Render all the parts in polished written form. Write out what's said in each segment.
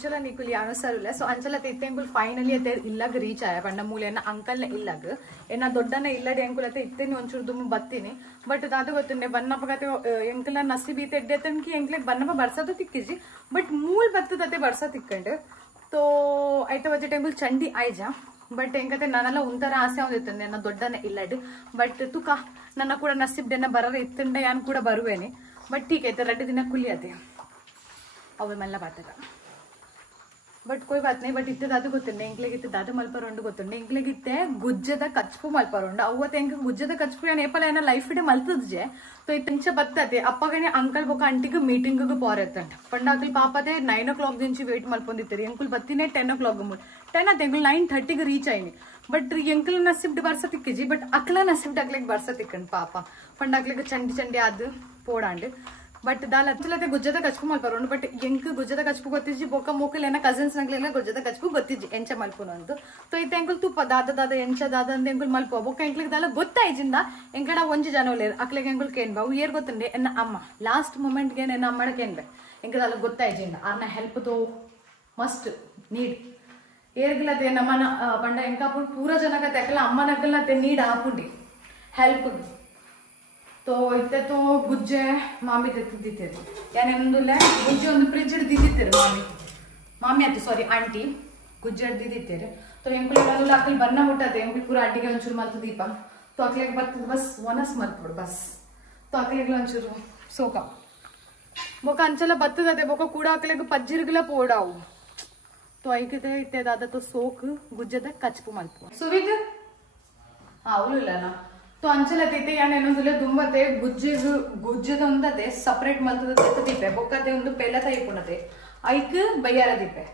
ಎಂಚಲ ನಿಕುಲಿ ಅನುಸರಿಲ್ಲ so ಅಂಚಲ ತಿತ್ತೆ ಎಂಕುಲ್ finally ಅತ್ತೆ ಇಲ್ಲಾಗ reach ಆಯ ಪಂಡ ಮೂಲೆ ಎನ್ನ ಅಂಕಲ್ನ ಇಲ್ಲಾಗ ಎನ್ನ ದೊಡ್ಡನ ಇಲ್ಲಡೆ ಎಂಕುಲತೆ ಇತ್ತೇನಿ ಒಂಚೂರು ದುಮ್ಮು ಬತ್ತೀನಿ ಬಟ್ ಅದು ಗೊತ್ತುಂಡೆ ಬನ್ನಪ್ಪ ಕತೆ ಎಂಕಲ ನಸೀಬೀತೆ ಎಡ್ಡೆತನ್ಕಿ ಎಂಕ್ಲೆಗ್ ಬನ್ನಪ್ಪ ಬರ್ಸದು ತಿಕ್ಕಿಜಿ ಬಟ್ ಮೂಲ್ ಬತ್ತದತೆ ಬರ್ಸ ತಿಕ್ಕಂಡು तो అయితే వచ్చే టెంపుల్ చండి ఐజా బట్ ఇంకైతే నన్నలో ఉంతర ఆశ ఉంది ನನ್ನ ದೊಡ್ಡನ ಇಲ್ಲಡ್ ಬಟ್ ತುಕ ನನ್ನ ಕೂಡ ನಸೀಬ್ಡೆನ ಬರರ ಇತ್ತಂಡೆ ಯಾನ್ ಕೂಡ ಬರುವೇನೆ ಬಟ್ ठीक है रड्डी दिन ಕುಲಿಯತೆ ಅವ ಮಲ್ಲ ಬಾತಕ ಬಟ್ कोई बात नहीं ಬಟ್ ಇತ್ತೆ ದಾದು ಗೊತ್ತುಂಡೆ ಎಂಕ್ಲೆಗಿತ್ತೆ ದಾದು ಮಲ್ಪರೊಂಡು ಗೊತ್ತುಂಡೆ ಎಂಕ್ಲೆಗಿತ್ತೆ ಗುಜ್ಜದ ಕಚ್ಪು ಮಲ್ಪರೊಂಡು ಅವತ್ತೆ ಎಂಕ ಗುಜ್ಜದ ಕಚ್ಪು ಯಾನ್ ಏಪಲ ಏನ ಲೈಫ್ ಇಡೆ ಮಲ್ತದ್ಜೆ तो इतंच बत्तते अप्पगने अंकल बोक आंटी मीटिंग पोरेतंट पंडाकल पापते 9 o'clock दिंची वेट मल्पोंदित्तरी अंकुल बत्तिने 10 o'clock मूल 10 आते अंकुल 9:30 ಗೆ ರೀಚ್ ಆಯ್ನಿ बट अंकल नसीब ಬರ್ಸ ತಿಕ್ಕಿಜಿ ಬಟ್ ಅಕ್ಲ ನಸೀಬ್ ಅಕ್ಲೆಗ್ ಬರ್ಸ ತಿಕ್ಕಂಡ್ ಪಾಪ पंडाकलेग चंडी चंडी आद पोडांड बट दाल अच्छलते गुज्जद कच्पु मल्परोंड बट ಎಂಕ ಗುಜ್ಜದ ಕಚ್ಪು ಗೊತ್ತಿಜಿ ಬೊಕ ಮೋಕಲ್ ಏನ ಕಸಿನ್ಸ್ ನಗ್ಲೆಲ್ಲ ಗುಜ್ಜದ ಕಚ್ಪು ಗೊತ್ತಿಜಿ ಎಂಚ ಮಲ್ಪುನು ಅಂತ तो इते अंकुल तू दादा दादा ಎಂಚ दादा ಅಂತ अंकुल ಮಲ್ಪ ಬೊಕ ಎಂಕ್ಲೆಗ್ ದಾಲ ಗೊತ್ತಾಯ್ಜಿಂದ ಎಂಕಡ ಒಂಜಿ ಜನೋಲೇರ್ ಅಕ್ಲೆಗ್ ಅಂकुल ಕೇನ್ ಬಾ ಏರ್ ಗೊತ್ತಂಡೆ ಎನ್ನ ಅಮ್ಮ ಲಾಸ್ಟ್ ಮೊಮೆಂಟ್ ಗೆ ಎನ್ನ ಅಮ್ಮಡ ಕೇನ್ ಬೆ ಎಂಕ ದಾಲ ಗೊತ್ತಾಯ್ಜಿಂದ ಆರ್ನ ಹೆಲ್ಪ್ तो मस्ट नीड ಏರ್ಗಿಲತೆ ನಮ್ಮನ ಪಂಡ ಎಂಕಾಪು ಪೂರ ಜನಕ ತೆಕಲ ಅಮ್ಮ ನಕಲ್ನ te नीड ಆಪುಂಡಿ ಹೆಲ್ಪ್ तो इतने तो गुज्जे मामी दिते यानी गुज्जे ಒಂದು ಫ್ರಿಡ್ಜ್ ಹಿಡಿದಿದ್ದಾರೆ ಮಾಮಿ ಅದು ಸಾರಿ ಆಂಟಿ ಗುಜ್ಜೆ ಹಿಡಿದಿದ್ದಾರೆ तो ಎಂಕುಲ್ ಎಲ್ಲ ಅಕಲ್ ಬನ್ನ ಮುಟ್ಟತೆ ಎಂಕುಲ್ ಪೂರ ಅಡ್ಡಿಗೆ ಒಂಚೂರು ಮಲ್ತು ದೀಪ तो ಅಕಲಿಗೆ ಬರ್ತದೆ ಬಸ್ ಒನಸ್ ಮಲ್ತು ಬಸ್ तो ಅಕಲಿಗೆ ಒಂಚೂರು ಸೋಕ ಬೊಕ ಅಂಚಲ ಬತ್ತದತೆ ಬೊಕ ಕೂಡ ಅಕಲಿಗೆ ಪಜ್ಜಿರ್ಗಲ ಪೋಡಾವು तो ಐಕತೆ ಇತ್ತೆ ದಾದ तो ಸೋಕ್ ಗುಜ್ಜದ ಕಚ್ಪು ಮಲ್ಪು ಸುವಿಗ್ ಅವಲುಲ್ಲನಾ तो अंचल अतैते यान ಏನೊಂದುಲೆ ದುಂಬತೆ ಗುಜ್ಜದ ಒಂದತೆ ಸಪರೇಟ್ ಮಲ್ತದ ದೀಪೆ ಬೊಕ್ಕತೆ ಒಂದು ಪೆಲತ ಐಪುನತೆ ಐಕ್ ಬಯ್ಯಾರ ದೀಪೆ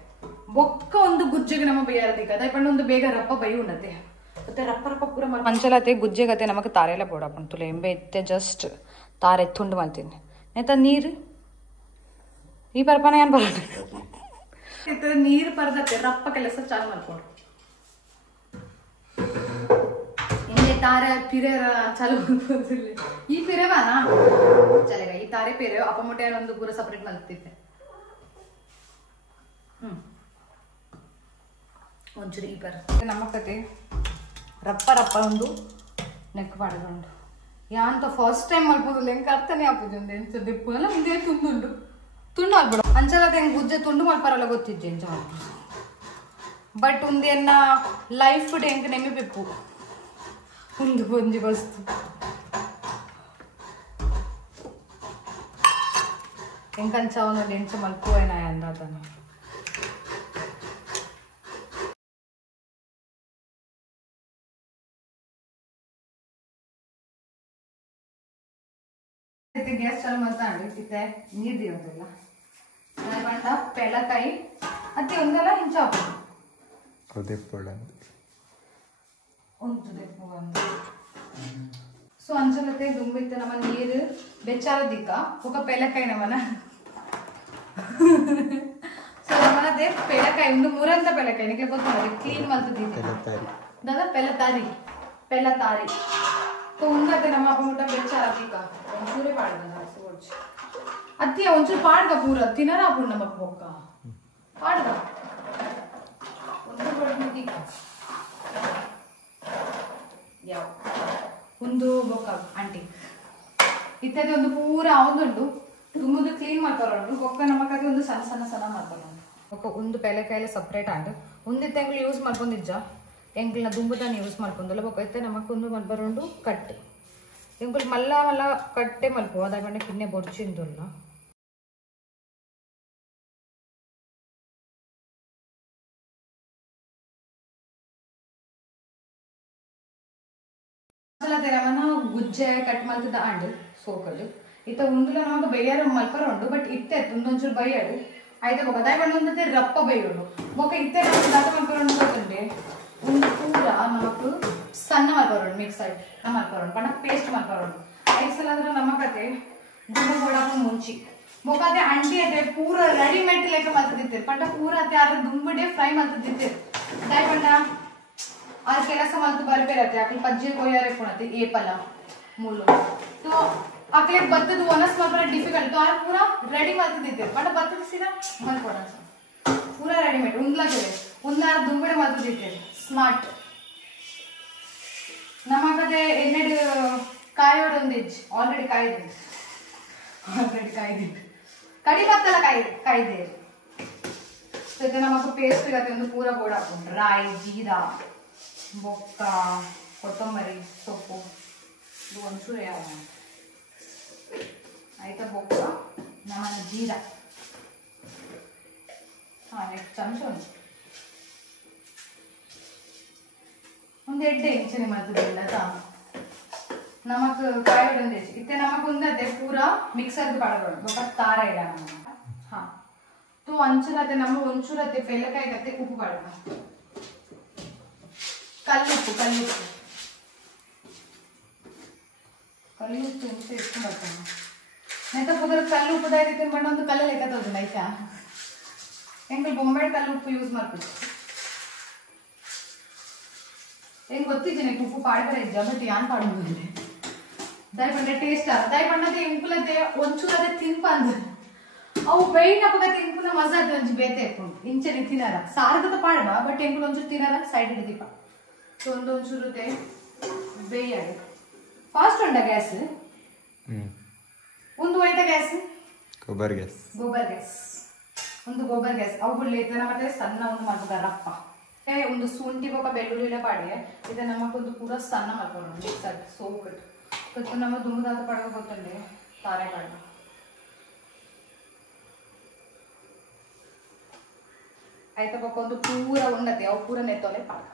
ಬೊಕ್ಕ ಒಂದು ಗುಜ್ಜೆಗೆ ನಮ್ಮ ಬಯ್ಯಾರ ದೀಕ ಅದೇ ಪಂಡ ಒಂದು ಬೇಗ ರಪ್ಪ ಬೈ ಉನ್ನತೆ ಮತ್ತೆ ರಪ್ಪ ರಪ್ಪ ಪೂರ ಅಂಚಲತೆ ಗುಜ್ಜೆಗತೆ ನಮಕ್ ತಾರೆಲ್ಲ ಬೋಡಾಪುಂಡು ತುಲೆ ಎಂಬೆ ಇತ್ತೆ ಜಸ್ಟ್ ತಾರೆ ಎತ್ತುಂಡು ಮಲ್ತೀನಿ ನೆತ ನೀರು ಈ ಪರ್ಪನ ಯಾನ್ ಬರಲ್ಲ ಇತ್ತೆ ನೀರು ಪರದತೆ ರಪ್ಪ ಕೆಲಸ ಚಾಲು ಮಾಡ್ಕೊಂಡು तारे फिरे चालू ಈ ಫಿರೆವಾನಾ ಚಲೆಗ ಈ ತಾರೆ ಫಿರೆ ಅಪ್ಪ ಮೊಟ್ಟೆ ಒಂದು ಪೂರ ಸಪರೇಟ್ ಮಲ್ತಿದ್ದೆ ಒಂಚೂರು ಈ ಪರ ನಮ್ಮ ಕತೆ ರಪ್ಪ ರಪ್ಪ ಒಂದು ನೆಕ್ ಮಾಡಿಕೊಂಡು ಯಾಂತ ಫಸ್ಟ್ ಟೈಮ್ ಮಲ್ಪೋದಿಲ್ಲ ಹೆಂಗೆ ಅರ್ಥನೇ ಆಗ್ತದೆ ಎಂಚ ದೆಪ್ಪು ಎಲ್ಲ ಮುಂದೆ ತುಂಡುಂಡು ತುಂಡು ಆಗ್ಬಿಡ ಅಂಚಲದ ಹೆಂಗೆ ಗುಜ್ಜೆ ತುಂಡು ಮಲ್ಪಾರಲ್ಲ ಗೊತ್ತಿದ್ದೆ ಎಂಚ ಬಟ್ ಒಂದೇನ ಲೈಫ್ ಡೇ ಹೆಂಗೆ ನೆಮ್ಮಬೇಕು ಒಂದು ಒಂಜಿ ವಸ್ತು ಎಂಕಂಚ ಅವನೊಂದು ಎಂಚ ಮಲ್ಪುವೇನ ಅಂದಾತನ ಗ್ಯಾಸ್ ಚಾಲು ಮಾಡ್ತಾಂಡು ಇತ್ತೆ ನೀರು ದಿಯೋದಿಲ್ಲ ಪಂಡ ಪೆಳಕಾಯಿ ಅತ್ತೆ ಒಂದೆಲ್ಲ ಹಿಂಚ ಸೊ ಅಂಚಲತೆ ದುಂಬಿತ್ತ ನಮ್ಮ ನೀರು ಬೆಚ್ಚಾರ ದಿಕ್ಕ ఒక ಪೆಳಕಾಯಿ ನಮ್ಮನ ಸೊ ನಮ್ಮನದೆ ಪೆಳಕಾಯಿ ಒಂದು ಮೂರಂತ ಪೆಳಕಾಯಿ ನಿಮಗೆ ಗೊತ್ತಿಲ್ಲ ಕ್ಲೀನ್ ಮಾಡ್ತಿದ್ದೆ ದಾದಾ ಪೆಳತಾರಿ तो ಉಂಗತೆ ನಮ್ಮ ಅಪ್ಪಮುಟ ಬೆಚ್ಚಾರ ದಿಕ್ಕ ಒಂಚೂರೇ ಪಾಡ್ದ ಸೋಚ್ ಅತ್ತಿಯ ಒಂಚೂರು ಪಾಡ್ಗ ಪೂರ ತಿನ್ನರ ಅಪ್ಪು ನಮ್ಮ ಬೊಕ್ಕ ಪಾಡ್ಗ ಒಂದು ಬಡ್ಡಿ ದಿಕ್ಕ ಯಾವ ಒಂದು ಬೊಕ್ಕ ಆಂಟಿ ಇತ್ಯಾದಿ ಒಂದು ಪೂರ ಅವೊಂದುಂಡು ತುಂಬುದು ಕ್ಲೀನ್ ಮಾಡ್ತಾರುಂಡು ಬೊಕ್ಕ ನಮಕಾಗಿ ಒಂದು ಸಣ್ಣ ಸಣ್ಣ ಸಣ್ಣ ಮಾಡ್ತಾರುಂಡು ಬೊಕ್ಕ ಒಂದು ಪೆಲೆಕಾಯಿಲೆ ಸಪ್ರೇಟ್ ಆಂಡು ಒಂದಿತ್ತ ಎಂಗ್ಳು ಯೂಸ್ ಮಾಡ್ಕೊಂಡಿಜ್ಜ ಎಂಗ್ಳನ್ನ ದುಂಬುದಾನ ಯೂಸ್ ಮಾಡ್ಕೊಂಡಲ್ಲ ಬೊಕ್ಕ ಇತ್ತೆ ನಮಕೊಂದು ಮಲ್ಬರುಂಡು ಕಟ್ ಎಂಗ್ಳು ಮಲ್ಲ ಮಲ್ಲ ಕಟ್ಟೆ ಮಲ್ಪು ಅದಾಗಂಡೆ ಕಿನ್ನೆ ಬೊಡ್ಚಿಂದುಲ್ಲ ಗುಜ್ಜೆ ಕಟ್ ಮಲ್ತದ ಆಂಡ್ ಸೋಕಲ್ ಇತ್ತ ಉಂದುಲ ನಮಗ ಬೈಯಾರ ಮಲ್ಪರುಂಡು ಬಟ್ ಇತ್ತೆ ಒಂದೊಂಚೂರು ಬೈಯಾಡು ಆಯ್ತಾ ಬೊಕ ಅದಾಯ ಬಂದು ಒಂದತೆ ರಪ್ಪ ಬೈಯುಂಡು ಬೊಕ ಇತ್ತೆ ನಮಗ ದಾತ ಮಲ್ಪರುಂಡು ಗೊತ್ತುಂಡೆ ಒಂದು ಪೂರ ನಮಕ್ ಸಣ್ಣ ಮಲ್ಪರುಂಡು ಮಿಕ್ಸ್ ಆಗಿ ನಮ್ಮ ಮಲ್ಪರುಂಡು ಪಂಡ ಪೇಸ್ಟ್ ಮಲ್ಪರುಂಡು ಐದು ಸಲ ಆದ್ರೆ ನಮ್ಮ ಕತೆ ದುಂಬ ಕೊಡಾಕ ಮುಂಚಿ ಬೊಕ ಅದೇ ಅಂಟಿ ಅದೇ ಪೂರ ರೆಡಿಮೇಡ್ ಲೆಕ್ಕ ಮಲ್ತದಿತ್ತೆ ಪಂಡ ಪೂರ ಅದೇ ಆರ ದುಂಬಡೆ ಫ್ರೈ ಮಲ್ತದಿತ್ತೆ ಅದಾಯ ಪಂಡ आज ಕೆಲಸ ಮಲ್ತು ಬರ್ಬೇರತ್ತೆ ಅಕಲ್ ಪಜ್ಜಿ ಕೊಯ್ಯಾರೆ ಕೊಣತೆ ಏಪಲ ಮೂಲು तो ಅಕಲೆ ಬತ್ತದು ಒನಸ್ ಮಲ್ಪರ ಡಿಫಿಕಲ್ಟ್ तो ಆರ್ ಪೂರಾ ರೆಡಿ ಮಲ್ತದಿತ್ತೆ ಬಟ್ ಬತ್ತದ ಸೀದಾ ಮಲ್ಕೊಡ पूरा रेडीमेड उंगला के उंगला दुंबड़े मात्र दिखे स्मार्ट नमकते एन्नेडु कायोड उंदिज ऑलरेडी कायदे कड़ी पत्तल कायदे तो इतना नमक पेस्ट करते हैं तो पूरा बोड़ा राई जीरा बोक्क कोत्तंबरी सोप्पु ಇದು ಒಂಚೂರು ಆಯ್ತಾ ಬೊಕ್ಕ ನಮ್ಮನ ಜೀರಾ ನೆಕ್ಸ್ಟ್ ಚಮಚ ಒಂದು ಎಡ್ಡೆ ಇಂಚನೆ ಮಾಡ್ತಿದ್ದಿಲ್ಲ ನಮಕ್ ಕಾಯಿ ಬಂದೇಜ್ ಇತ್ತೆ ನಮಕ್ ಒಂದದೆ ಪೂರಾ ಮಿಕ್ಸರ್ ಪಡೋದು ಬೊಕ್ಕ ತಾರ ಇಲ್ಲ ನಮಕ್ ಹಾ तो अंचुरते नम ಒಂಚೂರತೆ ಪೆಲಕಾಯಿ ಕತ್ತೆ ಉಪ್ಪು ಪಡೋಣ ಕಲ್ಲುಪ್ಪು ಇಂಚೆ ಎಷ್ಟು ಬರ್ತಾನೆ ನೆತ್ತ ಪುದರ್ ಕಲ್ಲು ಉಪ್ಪು ದೈರಿತೆ ಬಣ್ಣ ಒಂದು ಕಲ್ಲಲ್ಲಿ ಎತ್ತೋದು ನೈತಾ ಹೆಂಗೆ ಬೊಂಬೆ ಕಲ್ಲು ಉಪ್ಪು ಯೂಸ್ ಮಾಡ್ತೀವಿ ಹೆಂಗೆ ಗೊತ್ತಿದ್ದೀನಿ ಉಪ್ಪು ಪಾಡ್ತಾರೆ ಬಟ್ ಯಾನ್ ಪಾಡೋದಿಲ್ಲ ದಯ ಪಂಡ ಟೇಸ್ಟ್ ದಯ ಪಂಡದೆ ಎಂಕುಲತೆ ಒಂಚೂರದೆ ತಿನ್ಪ ಅಂದ್ರೆ ಅವು ಬೈಟ್ ಹಬ್ಬಗ ತಿನ್ಪುನ ಮಜಾ ಅದು ಒಂಚು ಬೇತೆ ಇಟ್ಕೊಂಡು ಇಂಚನೆ ತಿನ್ನಾರ ಸಾರಗತ ಪಾಡ್ಬ ಬಟ್ ಎಂಕುಲು ಒಂಚೂರು ತಿನ್ನಾರ ಸೈಡ್ ಹಿಡಿದೀಪ ಸೊ ಒಂಚೂರುತ್ತೆ ಬೇಯಾಗ ಫಾಸ್ಟ್ ಉಂಡ ಗ್ಯಾಸ್ ಒಂದು ಒಯ್ದ ಗ್ಯಾಸ್ ಗೊಬ್ಬರ ಗ್ಯಾಸ್ ಒಂದು ಗೊಬ್ಬರ ಗ್ಯಾಸ್ ಅವು ಬಿಡ್ಲಿಕ್ಕೆ ಮತ್ತೆ ಸಣ್ಣ ಒಂದು ಮಾಡ್ತಾರಪ್ಪ ಒಂದು ಶುಂಠಿ ಬೊಕ್ಕ ಬೆಳ್ಳುಳ್ಳಿ ಪಾಡಿ ಇದು ನಮಗೊಂದು ಪೂರ ಸಣ್ಣ ಮಾಡ್ಕೊಂಡು ಮಿಕ್ಸರ್ ಸೋಕಟ್ ನಮ್ಮ ದುಮ್ಮದಾದ ಪಡಗ ಗೊತ್ತಂడి ತಾರೆ ಪಡಗ ಆಯ್ತಾ ಬೊಕ್ಕ ಒಂದು ಪೂರ ಉಂಡತೆ ಅವು ಪೂರ ನೆತ್ತೋಲೆ ಪಾಡ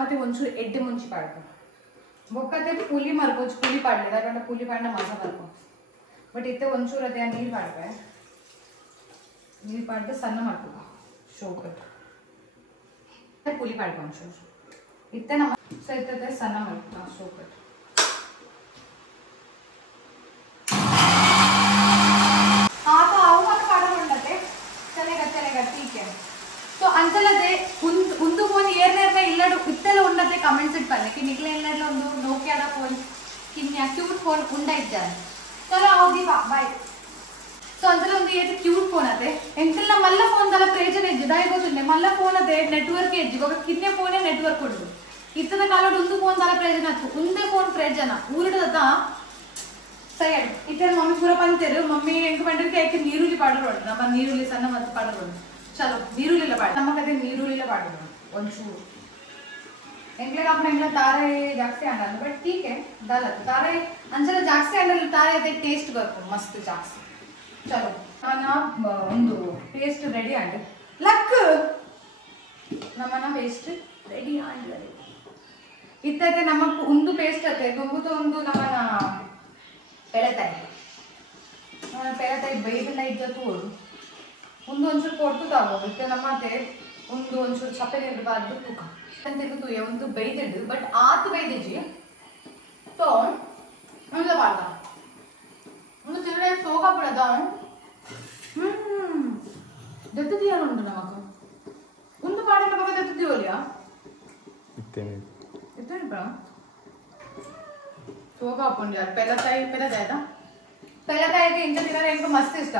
ಮತ್ತೆ ಒಂಚೂರು ಎಡ್ಡೆ ಮುಂಚಿ ಪಾಡ್ತಾರೆ ಬೊಕ್ಕತೆ ಪುಲಿ ಮರ್ಕೋಚ್ ಪುಲಿ ಪಾಡ್ಲಿಲ್ಲ ಯಾಕಂದ್ರೆ ಪುಲಿ ಪಾಡಿನ ಮಜಾ ಬರ್ಕೊ ಬಟ್ ಇತ್ತೆ ಒಂಚೂರು ಅದೇ ನೀರು ಪಾಡ್ರೆ ನೀರು ಪಾಡ್ದೆ ಸಣ್ಣ ಮಾಡ್ಕೊ ಶೋಕಟ್ ಪುಲಿ ಪಾಡ್ಕೊ ಒಂಚೂರು ಇತ್ತೆ ನಮ್ಮ ಸೊ ಇತ್ತೆ ಸಣ್ಣ ಮಾಡ್ಕೊ ಶೋಕಟ್ तो अंचलते उंदु फोन ಏರ್ನೇರ್ನೆ ಇಲ್ಲಡು ಇತ್ತೆಲ್ಲ ಉಂಡತೆ ಕಮೆಂಟ್ಸ್ ಇಟ್ ಪನ್ನೆ ಕಿ ನಿಕ್ಲೆ ಎಲ್ಲಡ್ಲ ಒಂದು ನೋಕಿಯಾದ ಫೋನ್ ಕಿನ್ಯಾ ಕ್ಯೂಟ್ ಫೋನ್ ಉಂಡ ಇದ್ದಾರೆ ಚಲೋ ಹೋಗಿ ಬೈ ಸೊ ಅಂಚಲ ಒಂದು ಏತೆ ಕ್ಯೂಟ್ ಫೋನ್ ಅತೆ ಎಂಕಲ್ನ ಮಲ್ಲ ಫೋನ್ ದಲ ಪ್ರಯೋಜನ ಇಜ್ಜಿ ದೈ ಗೊತ್ತುಂಡೆ ಮಲ್ಲ ಫೋನ್ ಅತೆ ನೆಟ್ವರ್ಕ್ ಇಜ್ಜಿ ಒಬ್ಬ ಕಿನ್ನೆ ಫೋನೇ ನೆಟ್ವರ್ಕ್ ಉಂಡು ಇತ್ತದ ಕಾಲಡು ಒಂದು ಫೋನ್ ದಲ ಪ್ರಯೋಜನ ಅತ್ತು ಉಂದೆ ಫೋನ್ ಪ್ರಯೋಜನ ಊರಿಡದ ಸರಿ ಇತ್ತರ ಮಮ್ಮಿ ಪೂರ ಪಂತೇರು ಮಮ್ಮಿ ಎಂಟು ಬಂಡಿಗೆ ಐಕೆ ನೀರುಳ್ಳಿ ಪಾಡರು ನಮ್ಮ ನೀರುಳ್ಳಿ ಸಣ್ಣ ಮತ್ತು ಪಾಡರು चलो नीरुल्लिला पाड ನಮ್ಮ ಕತೆ ನೀರುಳ್ಳಿला पाडोದು ಒಂಚೂರು ಎಂಗ್ಲೆ आपण ಎಂಗ್ಲೆ ತಾರೆ ಜಾಸ್ತಿ ಆಗಲ್ಲ ಬಟ್ ठीक है दाल ತಾರೆ ಅಂಚಲ ಜಾಸ್ತಿ ಆಗಲ್ಲ ತಾರೆ ಅದೇ ಟೇಸ್ಟ್ ಬರುತ್ತೆ ಮಸ್ತ್ ಜಾಸ್ತಿ चलो ನಾನು ಒಂದು ಪೇಸ್ಟ್ ರೆಡಿ ಆಗಿದೆ ಲಕ್ ನಮ್ಮನ ಪೇಸ್ಟ್ ರೆಡಿ ಆಗಿದೆ ಇತ್ತತೆ ನಮಕ್ ಒಂದು ಪೇಸ್ಟ್ ಅತೆ ಗೊಂಗುತ ಒಂದು ನಮ್ಮನ ಪೆಳತಾಯಿ ಬೈದಲ್ಲ ಇದ್ದತು ಒಂದು ಒಂಚೂರು ಕೊಡ್ತದಾಗೋ ಇತ್ತೆ ನಮ್ಮತ್ತೆ ಒಂದು ಒಂಚೂರು ಚಪ್ಪಲಿ ಇರಬಾರ್ದು ತೂಕ ಅಂತ ಒಂದು ಬೈದಿದ್ದು ಬಟ್ ಆತು ಬೈದಿಜ್ಜಿ तो ಒಂದು ಬಾಳ ಒಂದು ತಿರುಳೆ ಸೋಗ ಬಿಡದ ದತ್ತದಿಯಾನುಂಡು ನಮಕ ಒಂದು ಪಾಡ ನಮಕ ದತ್ತದಿಯೋಲಿಯಾ ಇತ್ತೇನೆ ಬಾ ಸೋಗ ಹಾಕೊಂಡು ಯಾರು ಪೆಲತಾಯಿಗೆ ಇಂಚ ತಿನ್ನೋದು ಹೆಂಗೆ ಮಸ್ತ್ ಇಷ್ಟ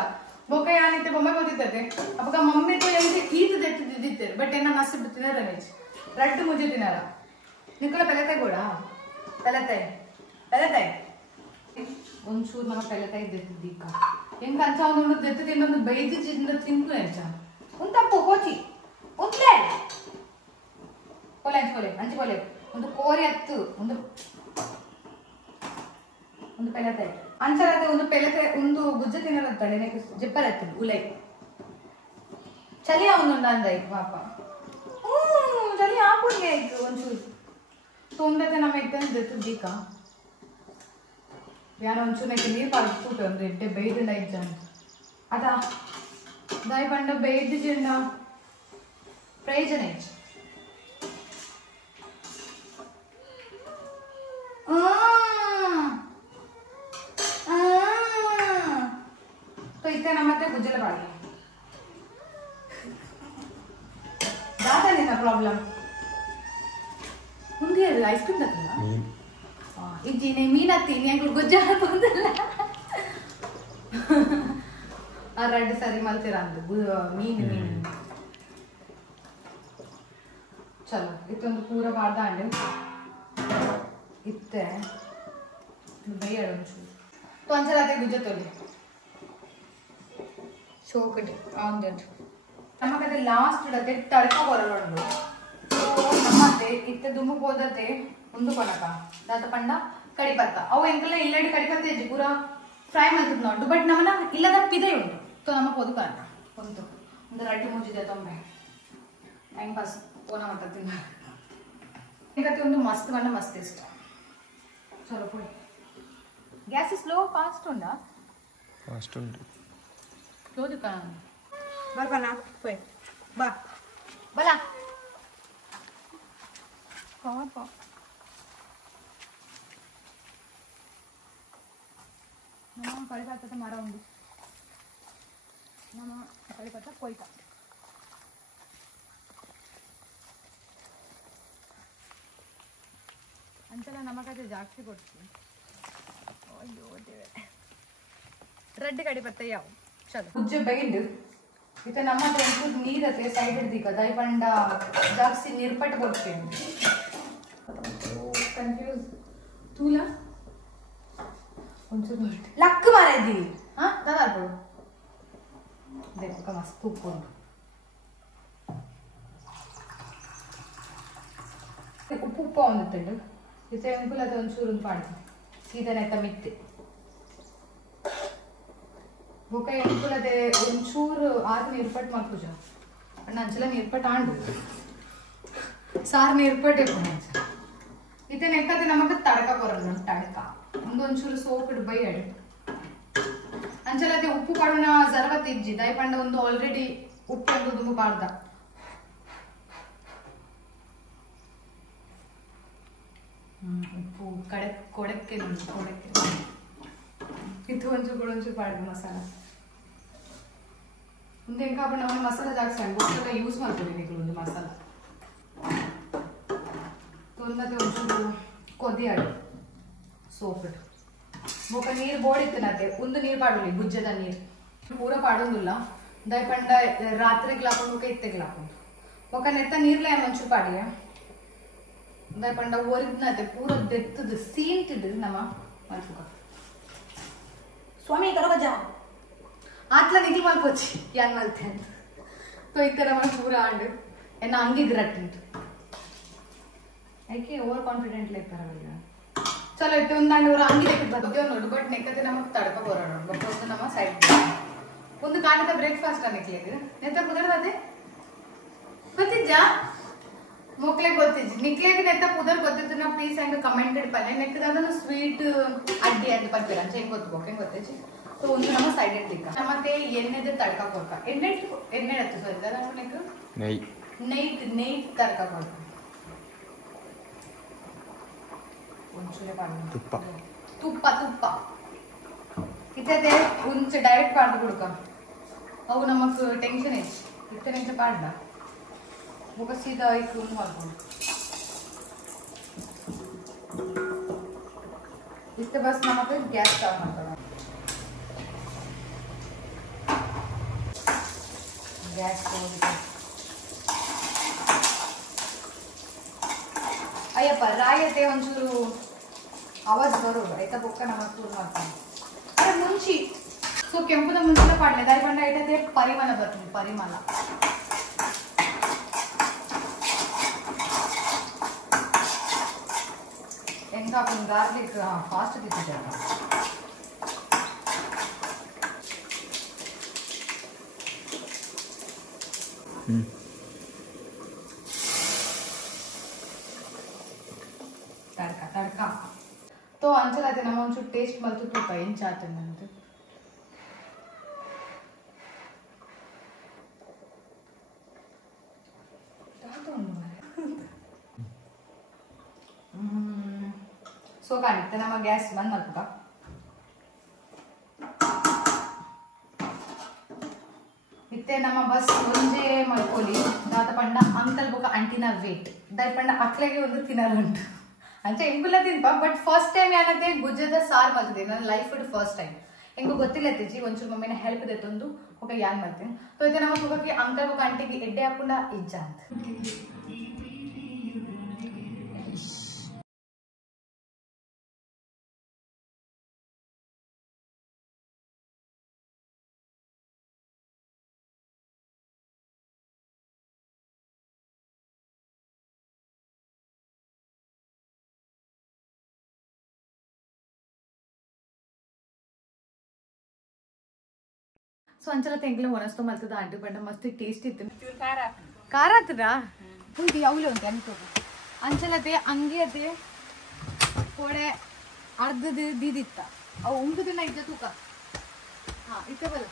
ಬೊಕ್ಕ ಯಾನಿತ್ತೆ ಬೊಮ್ಮೆ ಗೊತ್ತಿರ್ತದೆ ಅವಾಗ ಮಮ್ಮಿ ಎಂಟು ಈತ ದೆತ್ತಿದ್ದಿತ್ತೇರು ಬಟ್ ಏನ ನಸ್ಸು ತಿನ್ನಾರ ನೇಜ್ ರಡ್ಡು ಮುಜೆ ತಿನ್ನಾರ ನಿಕ್ಕಳ ಪೆಲತಾಯಿ ಕೂಡ ಪೆಲತಾಯಿ ಒಂಚೂರು ನಮ್ಮ ಪೆಲತಾಯಿ ದೆತ್ತಿದ್ದೀಕ ಹೆಂಗೆ ಅಂಚ ಒಂದು ದೆತ್ತು ತಿನ್ನೊಂದು ಬೈದು ತಿಂದು ಎಂಚ ಒಂದು ತಪ್ಪು ಕೋಚಿ ಒಂದ್ಲೇ ಕೊಲೆ ಅಂಚಿ ಕೊಲೆ ಒಂದು ಕೋರಿ ಹತ್ತು ಒಂದು ಪೆಲತಾಯಿ ಅಂಚಲತೆ ಒಂದು ಪೆಲತೆ ಒಂದು ಗುಜ್ಜ ತಿನ್ನಲತ್ತಾಳೆ ಜಿಪ್ಪಲತ್ತೆ ಉಲೈ ಚಲಿ ಅವನುಂಡ ಅಂದೈ ಪಾಪ ಚಲಿ ಹಾಕೊಂಡೆ ಆಯ್ತು ಒಂಚೂರು ತೊಂದತೆ ನಮ್ಮ ಇದ್ದಂತ ದೀಕ ಯಾರೋ ಒಂಚೂರು ನೀರು ಪಾಡ್ಬಿಟ್ಟು ಒಂದು ಎಡ್ಡೆ ಬೈದಂಡ ಇದ್ದ ಅದ ದಾಯಿ ಬಂಡ ಬೈದು ಜಂಡ ಪ್ರಯೋಜನ ಇಚ್ಚ इतने नमते गुजल पाड़ी दादा लेना प्रॉब्लम उनके आइसक्रीम दत्तला इज्जी ने मीन आती नहीं गुजल पंदला ಆ ರಡ್ಡು ಸರಿ ಮಲ್ತೀರ ಅಂದು ಮೀನು ಚಲೋ ಇತ್ತೊಂದು ಪೂರ ಬಾರ್ದಾಂಡು ಇತ್ತೆ ಬೈಯಾಡು ಒಂಚೂರು ಒಂದ್ಸಲ ಗುಜ್ಜ ತೊಲಿ ಚೋಕಟಿ ಆಂಜೆಂಟ್ ನಮಗದೆ ಲಾಸ್ಟ್ ಇಡತ್ತೆ ತಡಕ ಬರಲೊಂಡು ನಮ್ಮತ್ತೆ ಇತ್ತೆ ದುಮ್ಮು ಹೋದತೆ ಒಂದು ಕೊನಕ ದಾತ ಪಂಡ ಕಡಿಪತ್ತ ಅವು ಎಂಕಲ್ಲ ಇಲ್ಲಡಿ ಕಡಿಪತ್ತ ಇಜ್ಜಿ ಪೂರ ಫ್ರೈ ಮಾಡ್ತಿದ್ ನೋಡು ಬಟ್ ನಮ್ಮನ ಇಲ್ಲದ ಪಿದೆ ಉಂಟು ತೋ ನಮ್ಮ ಪೋದು ಕಾರಣ ಒಂದು ರಡ್ಡು ಮುಚ್ಚಿದೆ ತೊಂಬೆ ಟೈಮ್ ಪಾಸ್ ಫೋನ ಮಾತಾಡ್ತೀನಿ ಈಗತ್ತೆ ಒಂದು ಮಸ್ತ್ ಬಣ್ಣ ಮಸ್ತ್ ಇಷ್ಟ ಚಲೋ ಪೋಯ್ ಗ್ಯಾಸ್ ಸ್ಲೋ ಫಾಸ್ಟ್ ಉಂಡಾ ಫಾಸ್ಟ್ ಉಂಟು ಸ್ಲೋ ದಿಕ್ಕ ಬರ್ಬಣ್ಣ ಪೋಯ್ ಬಾ ಬಲ ಪಾಪ ನಮ್ಮ ಕಳಿಪತ್ತ ಮರ ಉಂಡು ನಮ್ಮ ಕಳಿಪತ್ತ ಕೊಯ್ತ ಅಂತೆಲ್ಲ ನಮಗದೆ ಜಾಸ್ತಿ ಕೊಡ್ತೀವಿ ಅಯ್ಯೋ ದೇವೆ ರೆಡ್ ಕಡಿಪತ್ತ ಯಾವ ಚಲೋ ಕುಜ್ಜೆ ಬೈಂಡು ಇತ್ತೆ ನಮ್ಮ ಹತ್ರ ಎಂಟು ನೀರತ್ತೆ ಸೈಡ್ ಹಿಡ್ದಿಕ್ಕ ದಯಪಂಡ ಜಾಸ್ತಿ ನೀರ್ಪಟ್ಟು ಕೊಡ್ತೇನೆ ಕನ್ಫ್ಯೂಸ್ ತೂಲ ಒಂಚೂರು ಲಕ್ ಮಾರದಿ ಹಾ ತದಾರ್ಬೋದು ದೇವಕ್ಕ ಮಸ್ತ್ ಉಪ್ಪು ಉಂಟು ಉಪ್ಪು ಉಪ್ಪ ಒಂದಿತ್ತಂಡು ಇತ್ತೆ ಎಂಕುಲದ ಒಂಚೂರು ಒಂದು ಪಾಡ್ದು ಸೀದನೆತ್ತ ಮಿತ್ತೆ ಬೊಕ ಎಂಕುಲದೆ ಒಂಚೂರು ಆರು ನೀರ್ಪಟ್ಟು ಮಾಡ್ಪುಜ ಅಣ್ಣ ಅಂಚಲ ನೀರ್ಪಟ್ಟು ಆಂಡು ಸಾರು ನೀರ್ಪಟ್ಟು ಇರ್ಕೊಂಡು ಇತ್ತೆ ನೆಕ್ಕದೆ ನಮಗ ತಡಕ ಬರೋದು ತಡಕ ಒಂದೊಂಚೂರು ಸೋಪ್ ಇಡು ಬೈಯಾಡು ಅಂಚಲದೆ ಉಪ್ಪು ಪಡುನ ಜರ್ವತ್ ಇಜ್ಜಿ ದಯಪಂಡ ಒಂದು ಆಲ್ರೆಡಿ ಉಪ್ಪು ಒಂದು ದುಂಬು ಪಾಡ್ದ ಉಪ್ಪು ಕೊಡಕ್ಕೆ ಇದು ಒಂಚೂರು ಪಾಡ್ದು ಮಸಾಲ ಮುಂದೆ ಎಂಕ ನಾವು ಮಸಾಲ ಜಾಸ್ತಿ ಆಗ್ಬೋದು ಯೂಸ್ ಮಾಡ್ತೀವಿ ಒಂದು ಮಸಾಲ ತೊಂದದೆ ಒಂಚೂರು ಕೊದಿ ಆಡು ಸೋಪ್ ಇಟ್ಟು ಬೊಕ ನೀರು ಬೋಡಿತ್ತನತೆ ಒಂದು ನೀರು ಪಾಡಲಿ ಗುಜ್ಜದ ನೀರು ಪೂರ ಪಾಡೋದಿಲ್ಲ ದಯಪಂಡ ರಾತ್ರಿಗೆ ಹಾಕೊಂಡು ಬೊಕ ಇತ್ತೆಗೆ ಹಾಕೊಂಡು ಬೊಕ ನೆತ್ತ ನೀರ್ಲ ಒಂಚೂರು ಪಾಡಿಯ ದಯಪಂಡ ಒರಿದ್ನತೆ ಪೂರ ದೆತ್ತದು ಸೀಂಟಿದ್ದು ನಮ್ಮ ಮಲ್ಪುಕ ಸ್ವಾಮಿ ಕರಬಜ ಆತ್ಲ ನಿಖಿಲ್ ಮಲ್ಪೋಚಿ ಯಾನ್ ಮಲ್ತೆ ಅಂತ ತೋ ಇತ್ತರ మన ಪೂರ ಆಂಡು ಎನ್ನ ಅಂಗಿ ಗ್ರಟ್ಟಿಂಟು ಐಕೆ ಓವರ್ ಕಾನ್ಫಿಡೆಂಟ್ ಲೆಕ್ಕರವಲ್ಲ ಚಲೋ ಇಟ್ಟು ಒಂದಾಂಡು ಅವ್ರ ಅಂಗಿ ಲೆಕ್ಕ ಬರ್ತೇವೆ ನೋಡು ಬಟ್ ನೆಕ್ಕತೆ ನಮಗ್ ತಡಕ ಬರೋಣ ಬಟ್ ನಮ್ಮ ಸೈಡ್ ಒಂದು ಕಾಣದ ಬ್ರೇಕ್ಫಾಸ್ಟ್ ನಿಕ್ಲಿಗೆ ನೆತ್ತ ಕುದರ್ದೆ ಗೊತ್ತಿಜ್ಜ ಮೋಕ್ಲೆ ಗೊತ್ತಿಜ್ಜಿ ನಿಕ್ಲಿಗೆ ನೆತ್ತ ಕುದರ್ ಗೊತ್ತಿತ್ತು ನಾ ಪ್ಲೀಸ್ ಹೆಂಗ್ ಕಮೆಂಟೆಡ್ ಪನೆ ನೆಕ್ಕದ ಅದನ್ನು ಸ್ವೀಟ್ ಅಡ್ಡಿ ಅಂತ ಪಂತೀರ ಅಂತ ಹೆಂಗ್ ಗೊತ್ತು ಹೆಂಗ್ ಗೊತ್ತಿಜ್ಜಿ ಸೊ ಒಂದು ನಮ್ಮ ಸೈಡ್ ಇಟ್ಟಿಕ್ಕ ಮತ್ತೆ ಎಣ್ಣೆದ ತಡಕ ಕೊಡ್ಕ ಎಣ್ಣೆ ಹತ್ತು ಸರಿ ನೆಕ್ ನೆಯ್ ತಡಕ ಕೊಡ್ಕ ತುಪ್ಪ ತುಪ್ಪ ತುಪ್ಪ ಇತ್ತೆ ಉಂಚ ಡೈರೆಕ್ಟ್ ಪಾಡ್ದು ಕೊಡ್ಕ ಅವು ನಮಕ್ ಟೆನ್ಷನ್ ಐತಿ ಇತ್ತೆ ನಿಂಚ ಪಾಡ್ದ ಮುಗ ಸೀದಾ ಇಟ್ಟು ಉಂಡು ಮಾಡ್ಕೊಂಡು ಇತ್ತೆ ಬಸ್ ನಮಕ್ ಗ್ಯಾಸ್ ಸ್ಟಾರ್ಟ್ ಮಾಡ್ಕೊಳ್ಳೋಣ ಗ್ಯಾಸ್ ಅಯ್ಯಪ್ಪ ರಾಯತೆ ಒಂಚೂರು ಆವಾಜ್ ಬರೋದು ಆಯ್ತಾ ಬೊಕ್ಕ ನಮ್ಮ ಚೂರು ಮಾಡ್ತಾನೆ ಅರೆ ಮುಂಚಿ ಸೊ ಕೆಂಪುದ ಮುಂಚಿನ ಪಾಡ್ಲೆ ದಾರಿ ಬಂಡ ಐಟತೆ ಪರಿಮಳ ಬರ್ತೀನಿ ಪರಿಮಳ ಹೆಂಗ ಹಾಕೊಂಡು ಗಾರ್ಲಿಕ್ ಫಾಸ್ಟ್ ತಿಂತಿದ್ದೆ तड़का तड़का तो अंचलाते ನಮ್ಮ ಒಂಚೂರು ಟೇಸ್ಟ್ ಮಲ್ತು ತೂಕ ಎಂಚಾತ ನಂದು ಸೊ ಕಾಣಿತ್ತೆ ನಮ್ಮ ಗ್ಯಾಸ್ ಬಂದ್ ಮಲ್ಪುಕ ಇತ್ತೆ ನಮ್ಮ ಬಸ್ ಒಂಜೇ ಮಲ್ಕೋಲಿ ದಾತ ಪಂಡ ಅಂಕಲ್ ಬೊಕ ಅಂಟಿನ ವೇಟ್ ದಾಯ್ ಪಂಡ ಅಕ್ಲೆಗೆ ಒಂದು ತಿನ್ನಲುಂಟು ಅಂಚೆ ಇಂಕುಲ ತಿನ್ಪ ಬಟ್ ಫಸ್ಟ್ ಟೈಮ್ ಏನಂತೆ ಗುಜ್ಜದ ಸಾರ್ ಮಲ್ತಿದ್ದೆ ನನ್ನ ಲೈಫ್ ಫಸ್ಟ್ ಟೈಮ್ ಹೆಂಗು ಗೊತ್ತಿಲ್ಲ ತೆಜಿ ಒಂಚೂರು ಮಮ್ಮಿನ ಹೆಲ್ಪ್ ಇದೆ ತಂದು ఒక ಯಾನ್ ಮಾಡ್ತೀನಿ ಸೊ ಇದು ನಮ್ಮ ಹೋಗಕ್ಕೆ ಅಂಕಲ್ ఒక ಆಂಟಿಗೆ ಎಡ್ಡೆ ಹಾಕೊಂಡ ಇಜ್ಜ ಅಂತ ಸೊ ಅಂಚಲ ತೆಂಗ್ಲ ಒನಸ್ತು ಮಲ್ತದ ಆಂಟಿ ಪಂಡ ಮಸ್ತ್ ಟೇಸ್ಟ್ ಇತ್ತು ಖಾರ ಆತದ ಉಂಟು ಯಾವ್ಲೆ ಉಂಟು ಅನ್ಕೋ ಅಂಚಲತೆ ಅಂಗಿಯತೆ ಕೋಡೆ ಅರ್ಧದ ದೀದಿತ್ತ ಅವು ಉಂಗುದಿಲ್ಲ ಇದ್ದ ತೂಕ ಹಾ ಇತ್ತವಲ್ಲ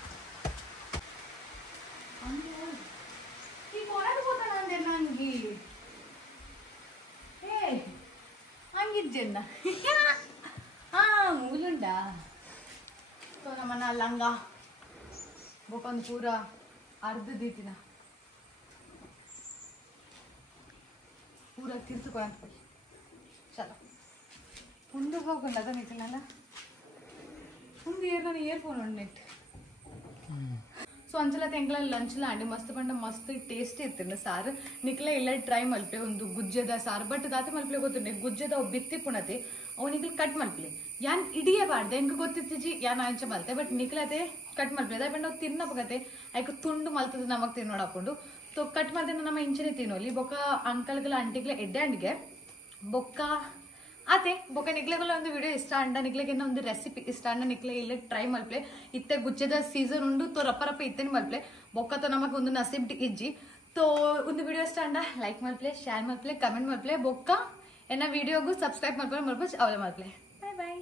ಈ ಕೊರಡು ಹೋದ ನಂದೆ ನಂಗಿ ಏ ಹಂಗಿಜ್ಜೆನ್ನ ಹಾ ಮೂಲುಂಡ ಸೊ ನಮ್ಮನ್ನ ಲಂಗ बोकन पूरा अर्ध दीतिना पूरा तीर्थ चलो ಮುಂದೆ ಹೋಗಂಡ ಅದ ನಿಖಿಲಲ್ಲ ಮುಂದೆ ನಾನು ಇಯರ್ಫೋನ್ ಉಂಡು ನೆಟ್ ಸೊ ಅಂಚಲ ತೆಂಗ್ಲ ಲಂಚ್ಲ ಅಂಡಿ ಮಸ್ತ್ ಪಂಡ ಮಸ್ತ್ ಟೇಸ್ಟ್ ಇರ್ತಿಲ್ಲ ಸಾರು ನಿಖಿಲ ಇಲ್ಲ ಟ್ರೈ ಮಲ್ಪೆ ಒಂದು ಗುಜ್ಜದ ಸಾರು ಬಟ್ ದಾತೆ ಮಲ್ಪಲೆ ಗೊತ್ತುಂಡೆ ಗುಜ್ಜದ ಅವು ಬಿತ್ತಿ ಪುಣತೆ ಅವು ನಿಖಿಲ್ ಕಟ್ ಮಲ್ಪಲೆ ಯಾನ್ ಇಡಿಯೇ ಬಾರ್ದೆ ಹೆಂಗೆ ಗೊತ್ತಿತ್ತಿ ಯಾನ್ ಆಂಚೆ ಮಲ್ತೆ ಬಟ್ ನಿಖಿಲತೆ ಕಟ್ ಮಲ್ಪಲೆ ಅದ ಪಂಡ ತಿನ್ನಪಗತೆ ಆಯ್ಕೆ ತುಂಡು ಮಲ್ತದ ನಮಗ್ ತಿನ್ನೋಡ್ ಹಾಕೊಂಡು ಸೊ ಕಟ್ ಮಾಡ್ದೆ ನಮ್ಮ ಇಂಚನೆ ತಿನ್ನೋಲಿ ಬೊಕ್ಕ ಅಂಕಲ್ಗಳ ಅಂಟಿಗ್ಲ ಎಡ್ಡೆ ಅಂಡಿಗೆ ಬೊಕ್ಕ ಅದೇ ಬೊಕ್ಕ ನಿಕ್ಲೆಗಳ ಒಂದು ವಿಡಿಯೋ ಇಷ್ಟ ಅಂಡ ನಿಕ್ಲೆಗೆ ಒಂದು ರೆಸಿಪಿ ಇಷ್ಟ ಅಂಡ ನಿಕ್ಲೆ ಇಲ್ಲ ಟ್ರೈ ಮಲ್ಪಲೆ ಇತ್ತೆ ಗುಜ್ಜದ ಸೀಸನ್ ಉಂಡು ತೋ ರಪ್ಪ ರಪ್ಪ ಇತ್ತೇನೆ ಮಲ್ಪಲೆ ಬೊಕ್ಕ ತೋ ನಮಗ್ ಒಂದು ನಸೀಬ್ ಇಜ್ಜಿ ತೋ ಒಂದು ವಿಡಿಯೋ ಇಷ್ಟ ಅಂಡ ಲೈಕ್ ಮಲ್ಪಲೆ ಶೇರ್ ಮಲ್ಪಲೆ ಕಮೆಂಟ್ ಮಲ್ಪಲೆ ಬೊಕ್ಕ ಎನ್ನ ವಿಡಿಯೋಗೂ ಸಬ್ಸ್ಕ್ರೈಬ್ ಮಲ್ಪಲೆ ಅವಲೆ ಮಲ್ಪಲೆ ಬಾಯ್ ಬಾಯ್.